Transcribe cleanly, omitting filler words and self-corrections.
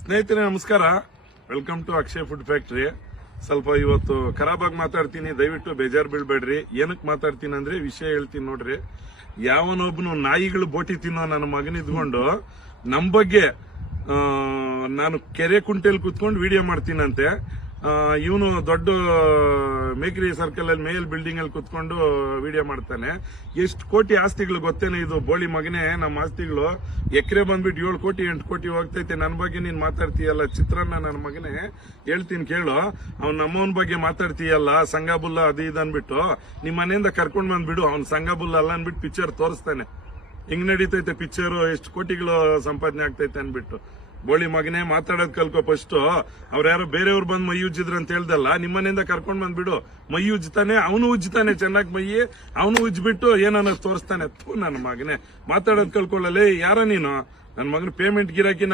ಸ್ನೇಹಿತರೆ ನಮಸ್ಕಾರ, welcome to Akshay food factory. ಸ್ವಲ್ಪ ಇವತ್ತು ಖರಾಬಾಗಿ ಮಾತಾಡ್ತೀನಿ, ದಯವಿಟ್ಟು ಬೇಜಾರು ಬೀಳ್ಬೇಡ್ರಿ. ಏನಕ್ಕೆ ಮಾತಾಡ್ತೀನಿ ಅಂದ್ರೆ ವಿಷಯ ಹೇಳ್ತೀನಿ ನೋಡ್ರಿ. ಯಾವನೊಬ್ಬನು ನಾಯಿಗಳು ಬೋಟಿ ತಿನ್ನೋ ನನ್ನ ಮಗನಿದ್ಕೊಂಡು ನಮ್ ಬಗ್ಗೆ ನಾನು ಕೆರೆ ಕುಂಟೆಲ್ ಕುತ್ಕೊಂಡು ವಿಡಿಯೋ ಮಾಡ್ತೀನಂತೆ. ಇವನು ದೊಡ್ಡ ಮೇಕ್ರಿ ಸರ್ಕಲ್ ಅಲ್ಲಿ ಮೇಲ್ ಬಿಲ್ಡಿಂಗ್ ಅಲ್ಲಿ ಕುತ್ಕೊಂಡು ವಿಡಿಯೋ ಮಾಡ್ತಾನೆ. ಎಷ್ಟು ಕೋಟಿ ಆಸ್ತಿಗಳು ಗೊತ್ತೇನೆ ಇದು ಬೋಳಿ ಮಗನೇ. ನಮ್ಮ ಆಸ್ತಿಗಳು ಎಕರೆ ಬಂದ್ಬಿಟ್ಟು 7 ಕೋಟಿ 8 ಕೋಟಿ ಹೋಗ್ತೈತೆ. ನನ್ನ ಬಗ್ಗೆ ನೀನ್ ಮಾತಾಡ್ತೀಯಲ್ಲ ಚಿತ್ರಾನ್ನ, ನನ್ನ ಮಗನೇ ಹೇಳ್ತೀನಿ ಕೇಳು. ಅವ್ನ ನಮ್ಮವನ್ ಬಗ್ಗೆ ಮಾತಾಡ್ತೀಯಲ್ಲ ಸಂಗಾಬುಲ್ಲ ಅದು ಇದು ಅನ್ಬಿಟ್ಟು ನಿಮ್ ಮನೆಯಿಂದ ಕರ್ಕೊಂಡ್ ಬಂದ್ಬಿಡು. ಅವ್ನ್ ಸಂಗಾಬುಲ್ಲ ಅಲ್ಲ ಅನ್ಬಿಟ್ಟು ಪಿಕ್ಚರ್ ತೋರಿಸ್ತಾನೆ. ಹಿಂಗ್ ನಡೀತೈತೆ ಪಿಕ್ಚರ್, ಎಷ್ಟು ಕೋಟಿಗಳು ಸಂಪಾದನೆ ಆಗ್ತೈತೆ ಅನ್ಬಿಟ್ಟು. ಬೋಳಿ ಮಗನೇ ಮಾತಾಡೋದ್ ಕಲ್ಕೋ ಫಸ್ಟ್. ಅವ್ರು ಬೇರೆಯವ್ರು ಬಂದ್ ಮೈ ಉಜ್ಜಿದ್ರು ಅಂತ ಹೇಳ್ದಲ್ಲ, ನಿಮ್ಮನೆಯಿಂದ ಕರ್ಕೊಂಡ್ ಬಂದ್ಬಿಡು. ಮೈ ಉಜ್ತಾನೆ, ಅವನು ಉಜ್ತಾನೆ ಚೆನ್ನಾಗಿ ಮೈ, ಅವನು ಉಜ್ಬಿಟ್ಟು ಏನನ್ನ ತೋರಿಸ್ತಾನೆ. ನನ್ನ ಮಗನೇ ಮಾತಾಡೋದ್ ಕಲ್ಕೊಳ್ಳಲೇ. ಯಾರ ನೀನು? ನನ್ನ ಮಗನ ಪೇಮೆಂಟ್ ಗಿರಾಕಿ